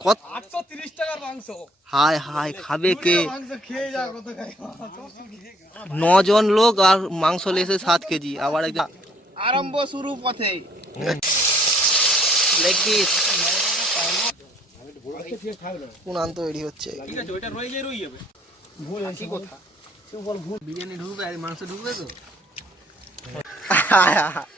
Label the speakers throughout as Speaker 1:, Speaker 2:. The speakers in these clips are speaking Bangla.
Speaker 1: কত?
Speaker 2: আটশো তিরিশ টাকার মাংস।
Speaker 1: খাবে কে?
Speaker 2: মাংস খেয়ে যা কত খাই
Speaker 1: নজন লোক আর মাংস লেসে সাত কেজি আবার একজন
Speaker 2: আরম্ভ শুরু পথে।
Speaker 1: লেগ পিস পুনান তৈরি হচ্ছে?
Speaker 2: কি কথা? তুই বল ভুল। বিরিয়ানি ঢুকবে আর মাংস ঢুকবে তো?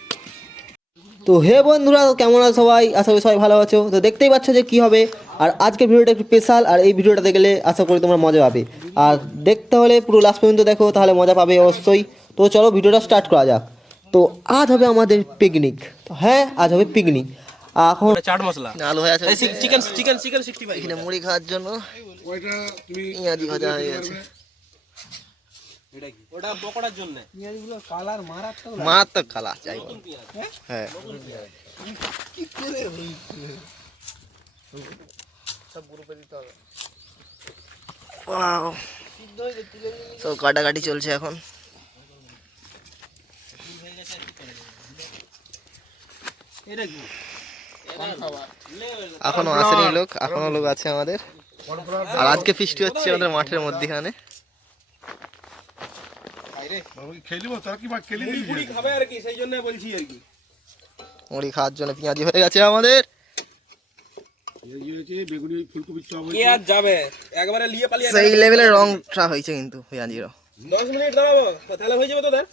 Speaker 1: তো হে বন্ধুরা কেমন আছো সবাই? আশা করি সবাই ভালো আছো। তো দেখতেই পাচ্ছ যে কি হবে। আর আজকের ভিডিওটা একটু স্পেশাল আর এই ভিডিওটা দেখলে আশা করি তোমরা মজা পাবে। আর দেখতে হলে পুরো লাস্ট পর্যন্ত দেখো তাহলে মজা পাবে অবশ্যই। তো চলো ভিডিওটা স্টার্ট করা যাক। তো আজ হবে আমাদের পিকনিক তো হ্যাঁ আজ হবে পিকনিক এখন
Speaker 2: চাট মশলা।
Speaker 1: আলু হয়ে আছে।
Speaker 2: Chicken chicken chicken sixty five
Speaker 1: এখানে মুড়ি খাওয়ার জন্য পেঁয়াজি ভাজা হয়ে গেছে।
Speaker 2: ওটা পকোড়ার জন্য। পেঁয়াজগুলো কালার মারাত্মক
Speaker 1: মারাত্মক খালা চাই বল। হ্যাঁ? Wow. সব কাটাকাটি চলছে এখন। এখনও আসেনি লোক এখনও লোক আছে আমাদের। আর আজকে ফিস্টি হচ্ছে আমাদের মাঠের মধ্যখানে।
Speaker 2: পুরি খাবে আর কি সেই জন্য বলছি আর কি।
Speaker 1: মুড়ি খাওয়ার জন্য পেঁয়াজি হয়ে গেছে আমাদের।
Speaker 2: কে আর যাবে? একবারে নিয়ে পালিয়ে
Speaker 1: সেই লেভেলের রংটা হয়েছে কিন্তু
Speaker 2: মিনিট দাঁড়াবো। তাহলে হয়ে যাবে তোদের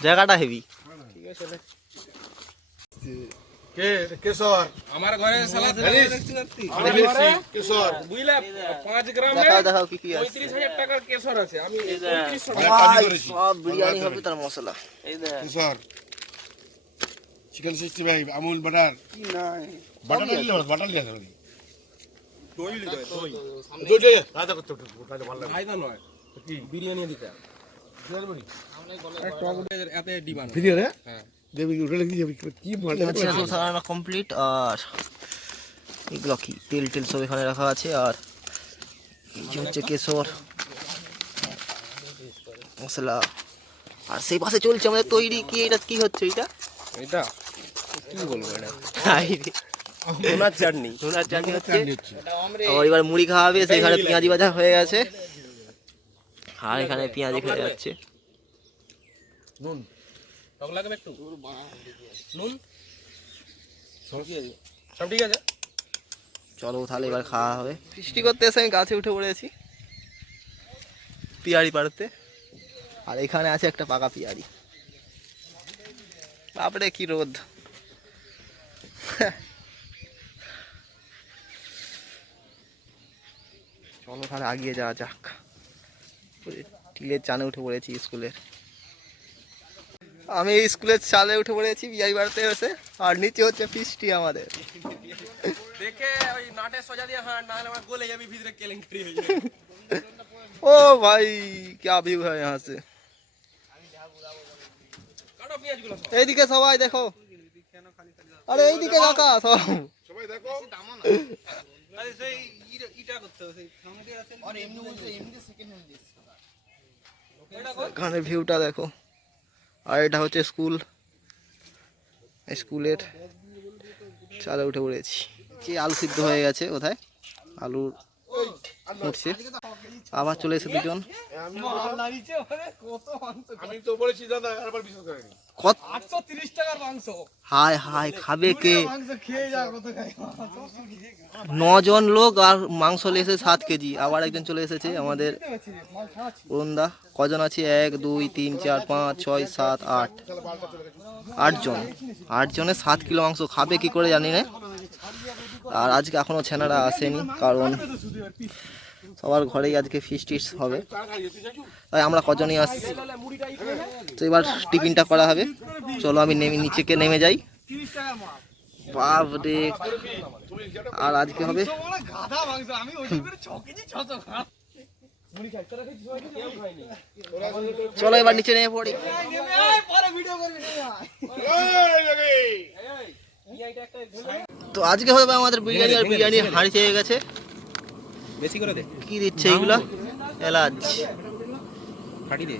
Speaker 1: জায়গাটা হেভি।
Speaker 2: ঠিক আছে।
Speaker 3: কে? কেশর।
Speaker 2: আমার ঘরে সালাদ
Speaker 3: জানিস? আমি লিখছি কেশর।
Speaker 2: বুঝলে পাঁচ গ্রামে
Speaker 1: দেখাও দেখাও কি কি আছে।
Speaker 2: পঁয়ত্রিশ হাজার টাকার কেশর আছে। আমি পঁয়ত্রিশশো টাকা
Speaker 3: করেছি।
Speaker 1: সব বিরিয়ানি হবে তার মশলা।
Speaker 3: কেশর। Chicken sixty five Amul butter. Butter নিলে বাটার নিলে হবে
Speaker 2: দই লিতে দই।
Speaker 3: দই। দই রাজা করতে রাজা ভালো লাগে।
Speaker 2: ফায়দা নয়।
Speaker 3: কি?
Speaker 2: বিরিয়ানি দিতে। এতে
Speaker 3: ভিডিও রে?
Speaker 2: হ্যাঁ।
Speaker 3: দেবি উঠে কি যাবি কি
Speaker 1: সারানো কমপ্লিট আর এগুলো কি? তেল টেল সব এখানে রাখা আছে আর যে হচ্ছে কেশর মশলা আর সেই পাশে চলছে আমাদের তৈরি কি? এটা কি হচ্ছে এটা?
Speaker 2: এটা? কি বলব এটা?
Speaker 1: হাই রে,
Speaker 2: ওনার চাটনি।
Speaker 1: ধুনার চাটনি হচ্ছে। এবার মুড়ি খাওয়াবে সেখানে পেঁয়াজি ভাজা হয়ে গেছে। আর এখানে পেঁয়াজি হয়ে যাচ্ছে।
Speaker 3: নুন।
Speaker 2: টক লাগবে একটু? নুন? সব ঠিক আছে?
Speaker 1: চলো তাহলে এবার খাওয়া হবে। বৃষ্টি করতে এসে আমি গাছে উঠে পড়েছি। পিয়ারি পাড়তে। আর এখানে আছে একটা পাকা পিয়ারি। বাপরে কি রোদ। চলো তাহলে আগিয়ে যাওয়া যাক। টিলের চানে উঠে পড়েছি স্কুলের। আমি এই স্কুলের চালে উঠে পড়েছি বিয়ারি বাড়িতে এসে আর নিচে হচ্ছে ফিস্টি আমাদের
Speaker 2: দেখে ওই নাটে সোজা দিয়ে হাঁট না হলে আমার গলে যাবি ভিতরে কেলেঙ্কারি হয়ে যাবে
Speaker 1: ओ भाई क्या व्यू है यहाँ से
Speaker 2: কাটো পেঁয়াজগুলো সব
Speaker 1: এইদিকে সবাই দেখো আরে এইদিকে কাকা সব
Speaker 3: সবাই দেখো
Speaker 2: আরে সেই ইটা- ইটা করতে হবে সেই সামনে দিয়ে আছে আর এমনি বলতে এমনি সেকেন্ড হ্যান্ড এটা কর
Speaker 1: এখানে ভিউটা দেখো আর এটা হচ্ছে স্কুল। স্কুলের চালে উঠে পড়েছি। কি আলু সিদ্ধ হয়ে গেছে কোথায়? আলু উঠছে। আবার চলে এসে দুজন।
Speaker 2: কত মাংস
Speaker 3: আমি তো বলেছি দাদা আরবার বিশ্বাস করেনি।
Speaker 1: কত?
Speaker 2: আটশো তিরিশ টাকার মাংস।
Speaker 1: হায় হায় খাবে কে?
Speaker 2: মাংস খেয়ে যা কত খাই
Speaker 1: নজন লোক আর মাংস লেসে সাত কেজি। আবার একজন চলে এসেছে আমাদের অরুণদা। কজন আছে? এক দুই তিন চার পাঁচ ছয় সাত আট। আটজন। আটজনের সাত কিলো মাংস খাবে কি করে জানি না আর আজকে এখনও ছেনারা আসেনি কারণ সবার ঘরেই আজকে ফিস্ট টিস হবে। তাই আমরা কজনই আসছি তো এবার টিফিনটা করা হবে। চলো আমি নেমে নিচেকে নেমে যাই। বাপ রে আর আজকে হবে চলো এবার নিচে নেমে পড়ি। তো আজকে হবে আমাদের বিরিয়ানি আর বিরিয়ানি হাঁড়ি চেয়ে গেছে।
Speaker 2: বেশি করে দে।
Speaker 1: কি দিচ্ছে এইগুলা এলাচ।
Speaker 2: ফাটি দে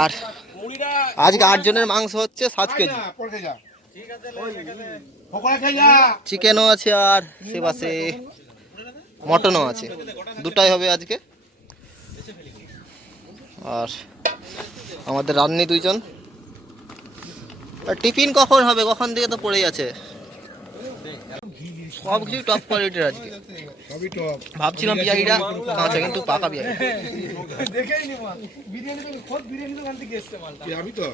Speaker 1: আর আজকে আট জনের মাংস হচ্ছে সাত কেজি। চিকেনও আছে আর সে পাশে মটনও আছে। দুটাই হবে আজকে। আর আমাদের রান্নি দুইজন। আর টিফিন কখন হবে? কখন থেকে তো পড়েই আছে? সব কিছু টপ কোয়ালিটির আজকে।
Speaker 3: সবই তো
Speaker 1: ভাবছিলাম বিরিয়ানিটা কাঁচা কিন্তু পাকা বিরিয়ানি
Speaker 2: দেখেই নি মাল বিরিয়ানি তো খোদ বিরিয়ানি দোকান থেকে এসছে মালটা।
Speaker 3: আমি তো?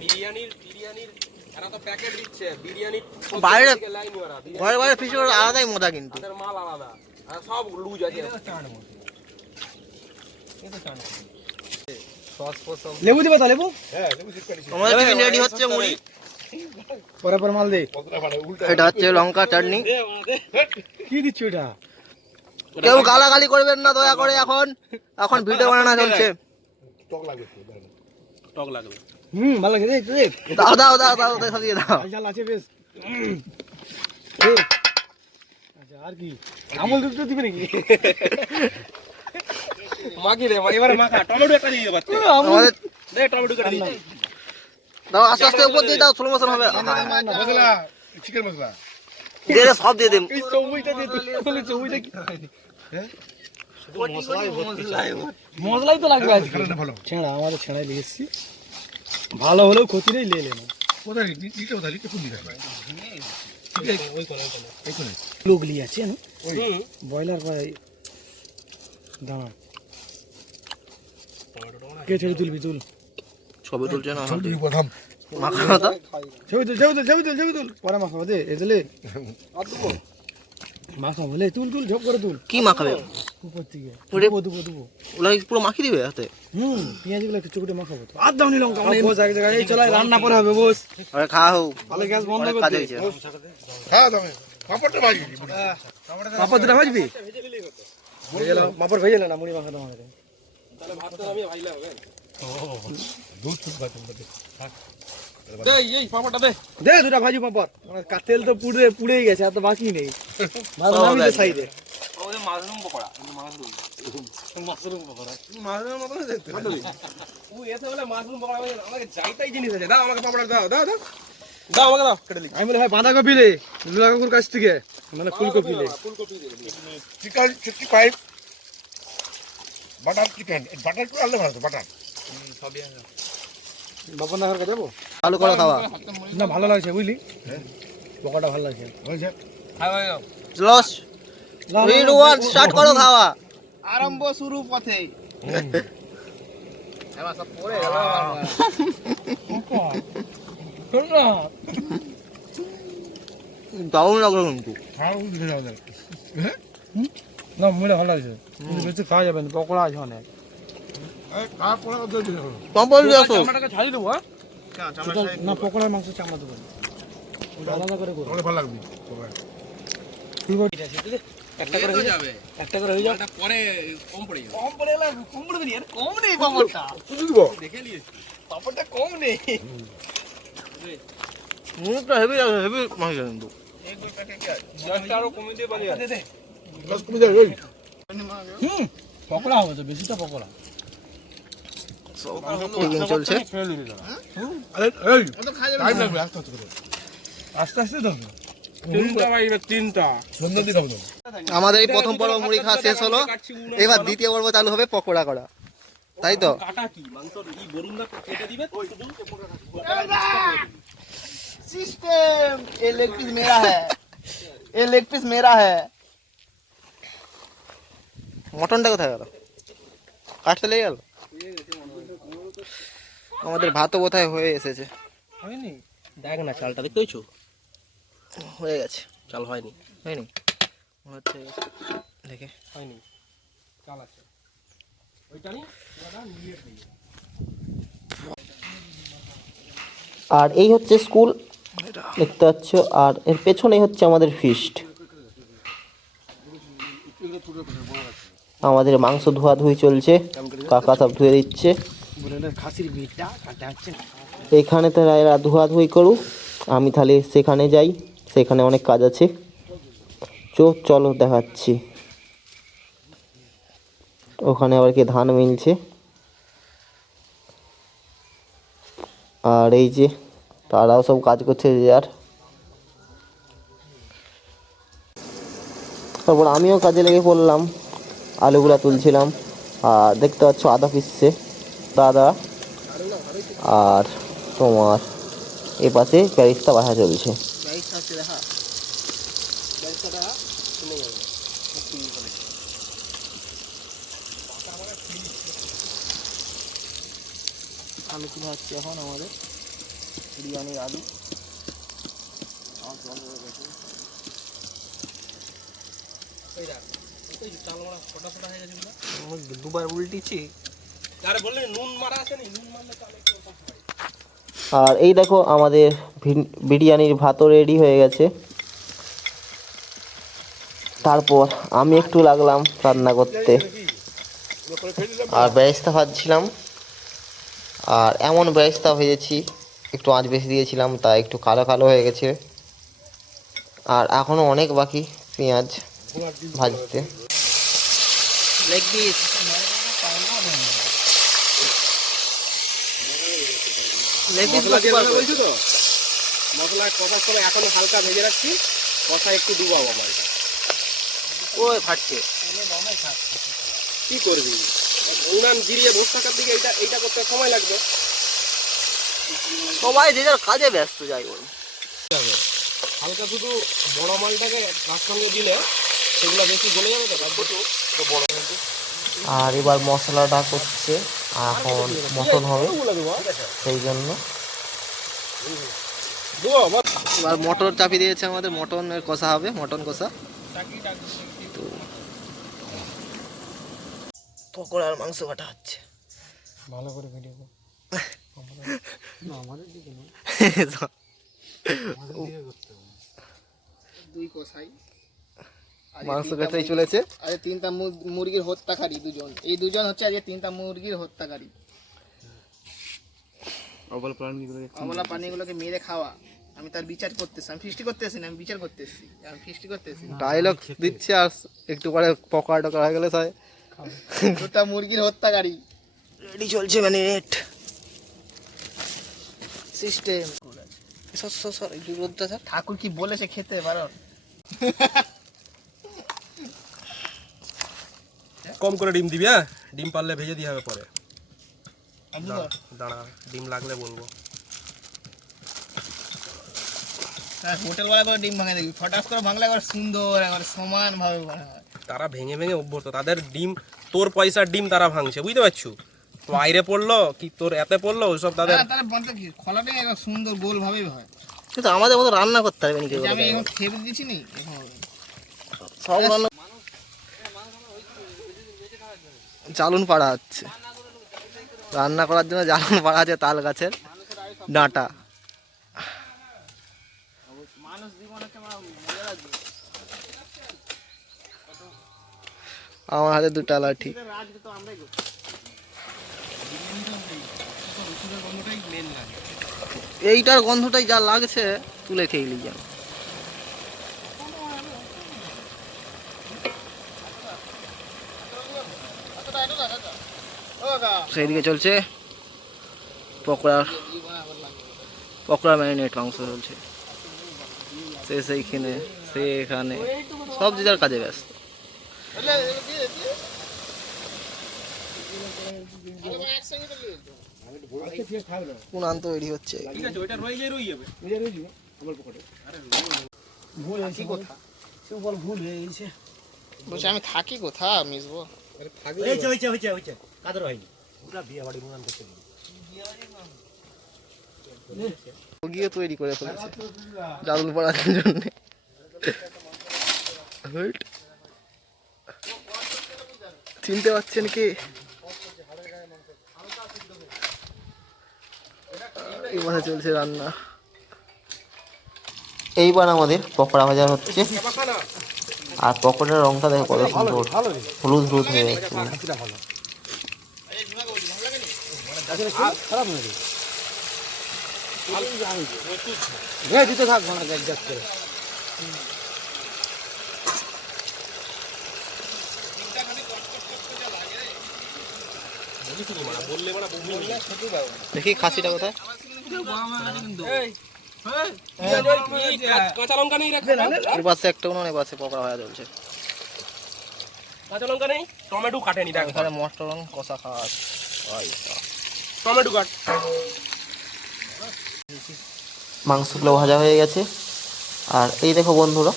Speaker 4: বিরিয়ানির বিরিয়ানির এরা তো প্যাকেট দিচ্ছে বিরিয়ানির
Speaker 1: বাইরে ঘরে আলাদাই মজা কিন্তু।
Speaker 4: মাল আলাদা সব লুজ আছে।
Speaker 2: লেবু দিবা তো লেবু?
Speaker 1: আমাদের টিফিন রেডি হচ্ছে মুড়ি?
Speaker 2: পরে পরে মাল দে।
Speaker 1: এটা হচ্ছে লঙ্কা চাটনি।
Speaker 2: কি দিচ্ছ এটা?
Speaker 1: কেউ গালাগালি করবেন না দয়া করে এখন। এখন ভিডিও বানানো চলছে।
Speaker 3: টক লাগবে।
Speaker 4: টক লাগবে
Speaker 2: হুম ভালো লাগে দে
Speaker 1: দাও দাও দাও দাও দাও সব দিয়ে দাও।
Speaker 2: ঝাল আছে বেশ। আচ্ছা আর কি? আমল দুধ দিবে নাকি?
Speaker 4: মাখি রে এবারে মাখা। টমেটো একটা দিয়ে দেবা
Speaker 1: আমাদের
Speaker 4: দে টমেটো কেটে দিয়ে
Speaker 1: দাও আস্তে আস্তে উপর দিয়ে দাও স্লো মোশন হবে।
Speaker 3: মশলা চিকেন মশলা।
Speaker 1: দিয়ে দে, সব দিয়ে দিন
Speaker 2: এই চৌবইটা দে তুই চৌবইটা কি মশলাই তো লাগবে আজকে।
Speaker 3: ভালো।
Speaker 2: ছেঁড়া আমাদের ছেঁড়াই নিয়ে এসছি। ভালো হলেও ক্ষতি নেই লে না
Speaker 3: কোথায়? নি- কোথায়? নিচে কোন দিকে
Speaker 2: লোক লিয়ে আছে না ব্রয়লার বা এই দাঁড়া। কে ছবি তুলবি তুল।
Speaker 1: ছবি তুলছে না
Speaker 3: ছবি প্রথম।
Speaker 1: মাখানো তো
Speaker 2: ছবি তুল ছবি তুল ছবি তুল ছবি তুল। পরে মাখাবো দে এদলে মাখাবো লে। তুল তুল ঝপ করে তুল।
Speaker 1: কি মাখাবে?
Speaker 2: উপর থেকে। দুবো দুবো
Speaker 1: ওগুলো কি পুরো মাখিয়ে দিবে হাতে?
Speaker 2: হুম পেঁয়াজগুলো একটু চুকুটে মাখাবো তো। আর দাও নি লঙ্কা বস এক জায়গায় এই চলাই রান্না করে হবে বস।
Speaker 1: আরে খাওয়া হোক
Speaker 2: তাহলে গ্যাস বন্ধ করে
Speaker 1: কাজ
Speaker 2: দে
Speaker 1: হয়েছে
Speaker 3: হ্যাঁ দামে পাপড়টা ভাজি
Speaker 2: পাপড় দুটা ভাজবি? ভেজে নাও ভেজে না মুড়ি মাখানো আমাদের
Speaker 3: দুধ ফুট ভাত
Speaker 4: দে এই পাপড়টা দে,
Speaker 2: দুটা ভাজি পাপড়। মানে তেল তো পুড়ে, পুড়েই গেছে, আর তো বাকি নেই। সাইডে
Speaker 4: mushroom pakora mushroom pakora mushroom pakora আমাকে যাইতাই জিনিস আছে দাও আমাকে পাপড়া দাও দাও দাও দিই
Speaker 2: আমি বলে, ভাই, বাঁধাকপি রে কাকুর কাছ থেকে। মানে ফুলকপি রে
Speaker 3: chicken sixty five butter chicken butter তো বাটার
Speaker 2: বাপন দাকার কাছে যাব
Speaker 1: ভালো করে খাওয়া।
Speaker 2: না ভালো লাগছে বুঝলি? পকোড়া ভালো লাগছে।
Speaker 1: লস। ওয়ান স্টার্ট করো খাওয়া।
Speaker 2: আরম্ভ শুরু পথে।
Speaker 1: দারুণ লাগল কিন্তু।
Speaker 3: খাওয়া দিকে যাও
Speaker 2: না মুড়ে ভালো লাগছে। বেশি খাওয়া যাবে না পকোড়া আছে অনেক।
Speaker 1: কম্পল দিয়ে আসো।
Speaker 4: ছাড়িয়ে দেবো হ্যাঁ?
Speaker 2: না পকোড়ার মাংস চামড়া ওটা আলাদা করে
Speaker 3: অনেক ভালো লাগবে
Speaker 4: একটা করে হয়ে যাবে।
Speaker 2: একটা করে হয়ে যাবে
Speaker 4: পরে কম পড়ে যাবে।
Speaker 2: কম পড়ে লাগবে কম পড়ে দিলি কম নেই পাপড়টা
Speaker 3: শুধু দিব?
Speaker 4: দেখে নিয়েছি।
Speaker 2: পাপড়টা কম নেই।
Speaker 1: মুখটা হেভি লাগছে হেভি মাখিয়ে কিন্তু
Speaker 4: জাস্ট আরও কমে দিয়ে বানিয়ে
Speaker 2: দে দে
Speaker 3: দশ কমে যাবে
Speaker 2: হুম পকোড়া হবে তো বেশিটা পকোড়া।
Speaker 1: চলছে। আমাদের এই প্রথম পর্ব মুড়ি খাওয়া শেষ হলো। এবার দ্বিতীয় পর্ব চালু হবে পকোড়া করা। তাই তো? মটনটা কোথায় গেল? কাটতে লেগে গেল? আমাদের ভাতও বোধহয় হয়ে এসেছে।
Speaker 2: হয়নি?
Speaker 4: দেখ না চালটা দেখতে পেয়েছ?
Speaker 1: হয়ে গেছে।
Speaker 4: চাল হয়নি।
Speaker 5: হয়নি? হচ্ছে দেখে।
Speaker 4: হয়নি। চাল আছে। ওইটা নি দাদা নিয়ে দিই
Speaker 5: আর এই হচ্ছে স্কুল দেখতে পাচ্ছ আর এর পেছনেই হচ্ছে আমাদের ফিস্ট আমাদের মাংস ধোয়া ধুই চলছে কাকা সব ধুয়ে দিচ্ছে। এখানে তারা এরা ধোয়াধুয়ি করুক, আমি তাহলে সেখানে যাই, সেখানে অনেক কাজ আছে। চো, চলো দেখাচ্ছি। ওখানে আবার কি ধান মিলছে? আর এই যে, তারাও সব কাজ করছে যে আর তারপর আমিও কাজে লেগে পড়লাম, আলুগুলা তুলছিলাম, আর দেখতে পাচ্ছ আদা পিসছে। দাদা আর তোমার এ পাশে প্যারিস্তা বাসা চলছে
Speaker 6: বাইশ আছে দেখা আলু তুলে হচ্ছে এখন আমাদের বিরিয়ানির আলু
Speaker 5: দুবার উল্টিছি
Speaker 4: আরে বললে নুন মারা আছে নি নুন মারলে চাল একটু কম হয়।
Speaker 5: আর এই দেখো আমাদের বিরিয়ানির ভাতও রেডি হয়ে গেছে। তারপর আমি একটু লাগলাম রান্না করতে। আর বেরেস্তা ভাজছিলাম। আর এমন বেরেস্তা ভেজেছি, একটু আঁচ বেশি দিয়েছিলাম তা একটু কালো কালো হয়ে গেছে। আর এখনও অনেক বাকি পেঁয়াজ ভাজতে
Speaker 6: লেগ পিস
Speaker 4: মশলা যেভাবে বলছো তো? মশলা কষার সময় এখনও হালকা ভেজে রাখছি। কষা একটু ডুবাবো মালটা
Speaker 6: ওই ফাটছে।
Speaker 4: কি করবি? উনান জিরিয়ে বসে থাকার দিকে এইটা এইটা করতে সময় লাগবে।
Speaker 6: সবাই যে যার কাজে ব্যস্ত যাই বল।
Speaker 4: হালকা শুধু বড় মালটাকে তার সঙ্গে দিলে সেগুলো বেশি গলে যাবে তো? তারপর তো বড়
Speaker 5: আর এবার মশলাটা করছে। এখন মটন হবে সেই জন্য। এবার মটর চাপিয়ে দিয়েছে আমাদের মটনের কষা হবে মটন কষা। তো পকোড়ার মাংস কাটা হচ্ছে।
Speaker 6: ভালো করে ভিডিও দুই কষাই।
Speaker 5: মাংস কাটাই চলেছে।
Speaker 6: আজকে তিনটা মুর- মুরগির হত্যাকারী দুজন। এই দুজন হচ্ছে আজকে তিনটা মুরগির হত্যাকারী অবলা প্রাণীগুলোকে মেরে খাওয়া। আমি তার বিচার করতেছি আমি ফিস্টি করতে এসেছি না, আমি বিচার করতে এসেছি আমি ফিস্টি করতে এসেছি
Speaker 5: ডায়লগ দিচ্ছে আর একটু পরে পকোড়া টকড়া হয়ে গেলে সবাই।
Speaker 6: দুটা মুরগির হত্যাকারী
Speaker 5: রেডি চলছে মানে নেট
Speaker 6: সিস্টেম
Speaker 5: সর সর সর একটু রোদটা স্যার
Speaker 6: ঠাকুর কি বলেছে খেতে পারো
Speaker 4: কম করে ডিম দিবি হ্যাঁ? ডিম পারলে ভেজে দিয়ে হবে পরে। দাঁড়া, ডিম লাগলে বলব।
Speaker 6: হ্যাঁ হোটেলওয়ালা করে ডিম ভাঙে দেখবি। ফটাস করে ভাঙলে একবার সুন্দর একবার সমান ভাবে হয়।
Speaker 4: তারা ভেঙে ভেঙে অভ্যস্ত। তাদের ডিম তোর পয়সার ডিম তারা ভাঙছে বুঝতে পারছ? বাইরে পড়ল কি তোর এতে পড়ল? ওসব তাদের
Speaker 6: হ্যাঁ, বলতে কি খোলাটাই একবার সুন্দর গোল ভাবেই হয়।
Speaker 5: কিন্তু আমাদের মতো রান্না করতে হবে
Speaker 6: আমি এখন দিচ্ছি নি
Speaker 5: সব রান্না জ্বালুন পাড়া হচ্ছে রান্না করার জন্য জ্বালুন পাড়া আছে তাল গাছের ডাঁটা। আমার হাতে দুটা লাঠি। এইটার গন্ধটাই যা লাগছে তুলে খেয়ে নিই যেন সেইদিকে চলছে। পকোড়া পকোড়া ম্যারিনেট মাংস চলছে। সে সেইখানে সে এখানে সব যে যার কাজে ব্যস্ত। তৈরি হচ্ছে।
Speaker 4: আছে ওইটা রয়ে যায় রয়ে যাবে
Speaker 6: বলছি আমি থাকি কোথা মিশবো
Speaker 5: গিয়ে তৈরি করে ফেলেছে জালুল পড়ার জন্য।
Speaker 2: চিনতে পারছেন কি? এই মাথা চলছে রান্না।
Speaker 1: এইবার আমাদের পকোড়া ভাজা হচ্ছে। আর পকোড়ার রংটা দেখো কত সুন্দর। হলুদ হলুদ হয়ে গেছে
Speaker 2: দিতে থাক মানে এক করে।
Speaker 1: দেখি খাসিটা কোথায়?
Speaker 4: কাঁচা লঙ্কা নেই
Speaker 1: পাশে একটা উনুন এর পাশে পকোড়া ভাজা চলছে।
Speaker 4: কাঁচা লঙ্কা নেই টমেটো কাটেনি
Speaker 1: মটন কষা খাওয়া
Speaker 4: টমেটো কাট।
Speaker 1: মাংসগুলো ভাজা হয়ে গেছে। আর এই দেখো বন্ধুরা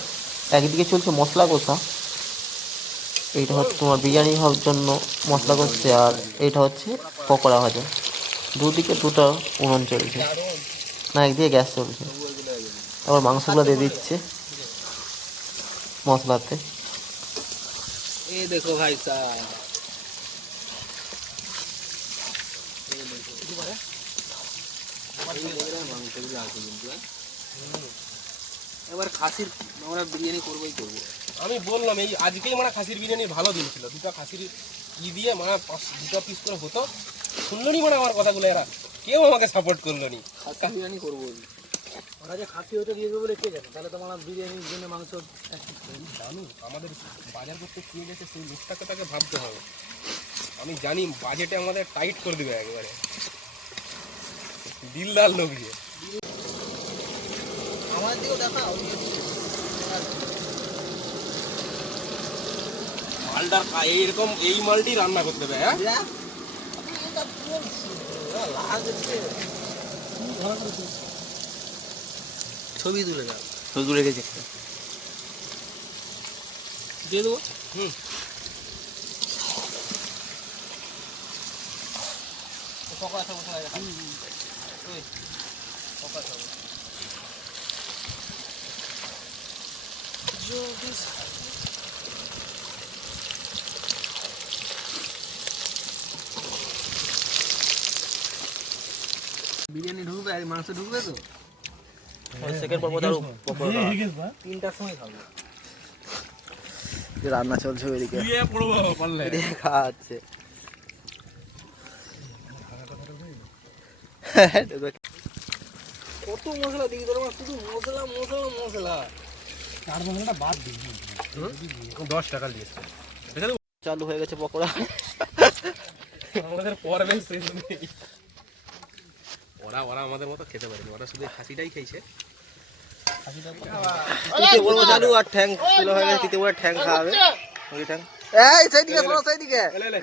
Speaker 1: একদিকে চলছে মশলা কষা। এইটা হচ্ছে তোমার বিরিয়ানি হওয়ার জন্য মশলা কষছে আর এইটা হচ্ছে পকোড়া ভাজা। দুদিকে দুটো উনুন চলছে। না একদিকে গ্যাস চলছে। তারপর মাংসগুলো দিয়ে দিচ্ছে মশলাতে।
Speaker 2: এই দেখো ভাই সাহেব এবার খাসির আমরা বিরিয়ানি করবোই করব।
Speaker 4: আমি বললাম এই আজকেই মানে খাসির বিরিয়ানি ভালো দিন ছিল দুটো খাসির ই দিয়ে মানে পাঁচ দুটো পিস করে হতো। শুনলো নি মানে আমার কথাগুলো এরা? কেউ আমাকে সাপোর্ট করল নি
Speaker 2: খাসি বিরিয়ানি করব ওরা যে খাসি হতে দিয়ে দেবে বলে কে জানে? তাহলে তোমার বিরিয়ানির জন্য মাংস
Speaker 4: জানি আমাদের বাজার করতে কে গেছে সেই লোকটাকে তাকে ভাবতে হবে। আমি জানি বাজেটে আমাদের টাইট করে দেবে একেবারে। দিলদার লোক দিয়ে
Speaker 2: আমার দিকেও দেখা
Speaker 4: মালটার এইরকম এই মালটি রান্না করতে হবে হ্যাঁ?
Speaker 2: ছবি তুলে দাও।
Speaker 1: শুধু রেখেছে।
Speaker 2: দিয়ে দেবো?
Speaker 4: হুম।
Speaker 2: পকোড়া সব বসে আছে সব বিরিয়ানি ঢুকবে আর মাংস ঢুকবে তো?
Speaker 1: সেকেন্ড পর পর
Speaker 2: তিনটার সময় খাব।
Speaker 1: রান্না চলছে ওইদিকে। খাওয়াচ্ছে
Speaker 2: কত মশলা দিয়ে তোর শুধু মশলা মশলা মশলা। চার মশলাটা বাদ দিই
Speaker 4: দশ টাকা দিয়েছে
Speaker 1: চালু হয়ে গেছে পকোড়া
Speaker 4: আমাদের পর্বের শেষ নেই ওরা ওরা আমাদের মতো খেতে পারেনি ওরা শুধু এই খাসিটাই খেয়েছে
Speaker 1: চালু আর ঠ্যাং তুলে হয়ে গেছে পর্বে ঠ্যাং খাওয়াবে ওই ঠ্যাং এই সেইদিকে শোনো সেইদিকে
Speaker 4: এলে, এলে।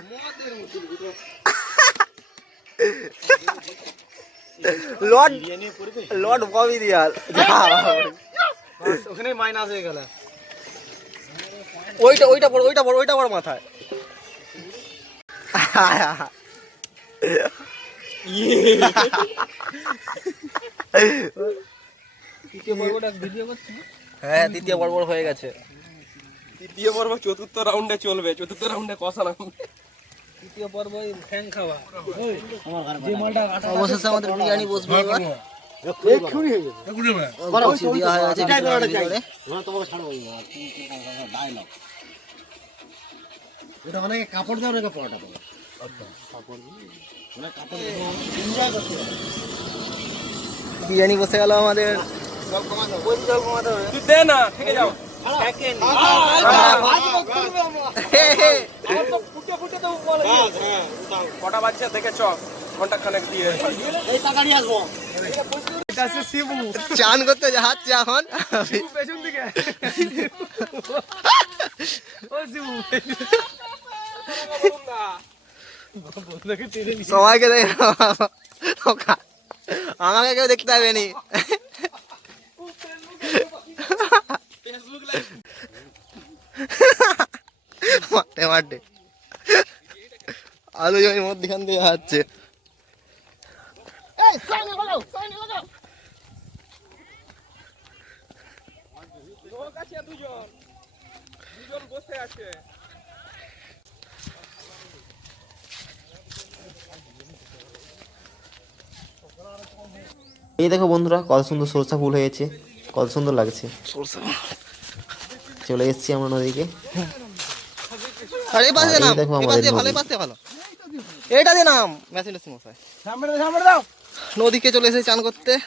Speaker 1: লর্ড লর্ড ববি দিয়াল
Speaker 2: ওখানে মাইনাস হয়ে গেল।
Speaker 1: ওইটা ওইটা পড় ওইটা পড় ওইটা পড় মাথায়।
Speaker 2: তৃতীয় পর্বটা ভিডিও করছি
Speaker 1: হ্যাঁ তৃতীয় পর্ব হয়ে গেছে।
Speaker 4: তৃতীয় পর্ব চতুর্থ রাউন্ডে চলবে চতুর্থ রাউন্ডে কষা নামবে
Speaker 2: তৃতীয় পর্ব ফ্যান খাওয়া।
Speaker 1: অবশেষে আমাদের বিরিয়ানি বসবে
Speaker 3: হয়ে
Speaker 1: হয়ে।
Speaker 3: এটা অনেকে কাপড় দেওয়ার রেখে পরোটা দেবো
Speaker 1: বিরিয়ানি বসে গেল আমাদের।
Speaker 4: তুই দে না থেকে যাও।
Speaker 1: হে, হে।
Speaker 4: কটা বাজছে দেখে ঘণ্টা খানেক দিয়ে
Speaker 1: চান করতে যাচ্ছে এখন
Speaker 2: পেছন দিকে।
Speaker 1: সবাইকে দেখে আমাকে কেউ দেখতে হবে নি। মাঠে মাঠে আলু জমি মধ্যখান দিয়ে যাচ্ছে।
Speaker 4: আছে দুজন।
Speaker 5: এই দেখো বন্ধুরা কত সুন্দর সরষা ফুল হয়েছে কত সুন্দর লাগছে। চলে এসেছি আমরা নদীকে।
Speaker 1: আর পাশে নাম।
Speaker 5: দেখো আমাদের
Speaker 1: ভালো পাশ ভালো। এটা দিয়ে নাম মেশিন মশাই।
Speaker 2: সামনে সামনে দাও।
Speaker 1: নদীকে চলে এসে চান করতে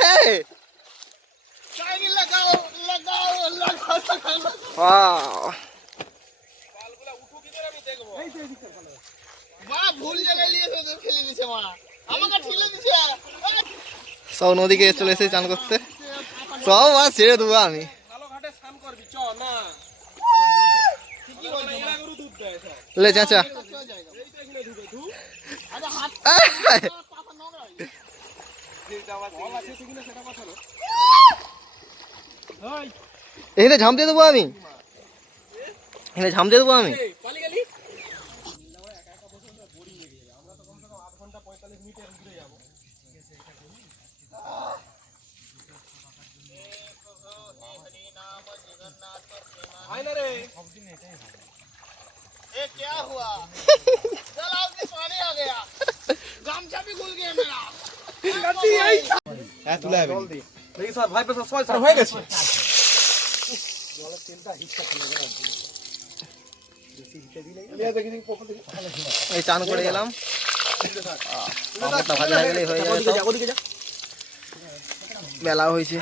Speaker 1: হ্যাঁ Wow. সব নদীকে চলে এসে চান করতে। সব আর ছেড়ে দেবো আমি।
Speaker 4: ভালো ঘাটে স্নান করবি চ না। এরা গরু দুধ দেয় সব
Speaker 1: লে চাচা এখানে ঝাম দিয়ে দেবো আমি এখানে ঝাম দিয়ে দেবো আমি
Speaker 4: এই, পালিয়ে গেলি আয় না রে হয়ে গেছে
Speaker 1: এই চান করে গেলাম পাঁপড়টা ভাজা হয়ে গেলেই হয়ে যাবে সব। বেলা হয়েছে।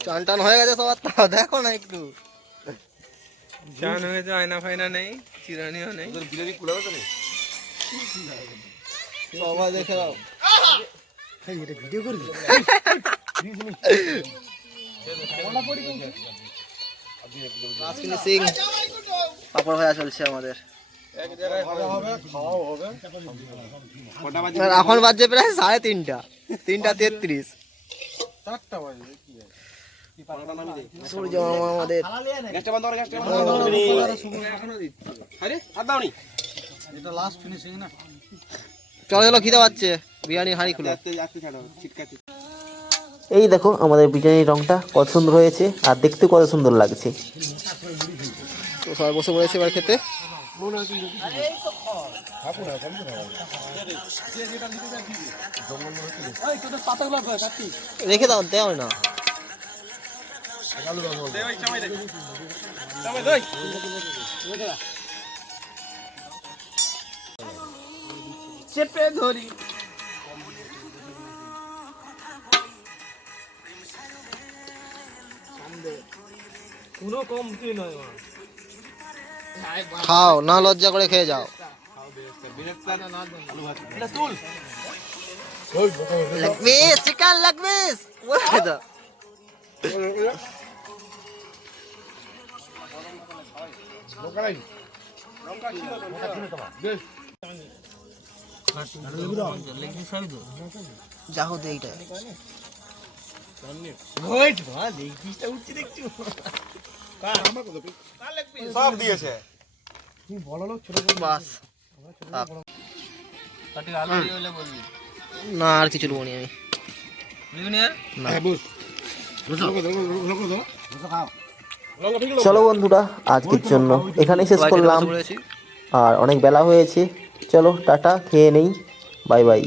Speaker 1: চান টান হয়ে গেছে সবার। তো দেখো না একটু।
Speaker 7: চান হয়েছে আয়না ফায়না নেই চিরানিও নেই?
Speaker 1: সবাই দেখে দাও লাস্ট ফিনিশিং পাপড় ভাজা চলছে আমাদের। এখন বাজছে প্রায় সাড়ে তিনটা। তিনটা তেত্রিশ। সূর্য আমাদের।
Speaker 4: আরে আর দাও নি?
Speaker 1: চলো চলো খিদে পাচ্ছে। বিরিয়ানি হাঁড়ি খুলে।
Speaker 5: এই দেখো আমাদের বিরিয়ানির রংটা কত সুন্দর হয়েছে আর দেখতে কত সুন্দর লাগছে।
Speaker 1: তো সবাই বসে পড়েছে এবার খেতে। রেখে দাও দেও না।
Speaker 2: চেপে ধরি।
Speaker 1: খাও না লজ্জা করে খেয়ে যাও। লাগবে চিকেন লাগবে। দাও যা হতো এইটা
Speaker 4: সব দিয়েছে
Speaker 1: না আর কিছু নেব আমি
Speaker 5: চলো বন্ধুরা আজকের জন্য এখানেই শেষ করলাম। আর অনেক বেলা হয়েছে। চলো টাটা খেয়ে নেই বাই বাই।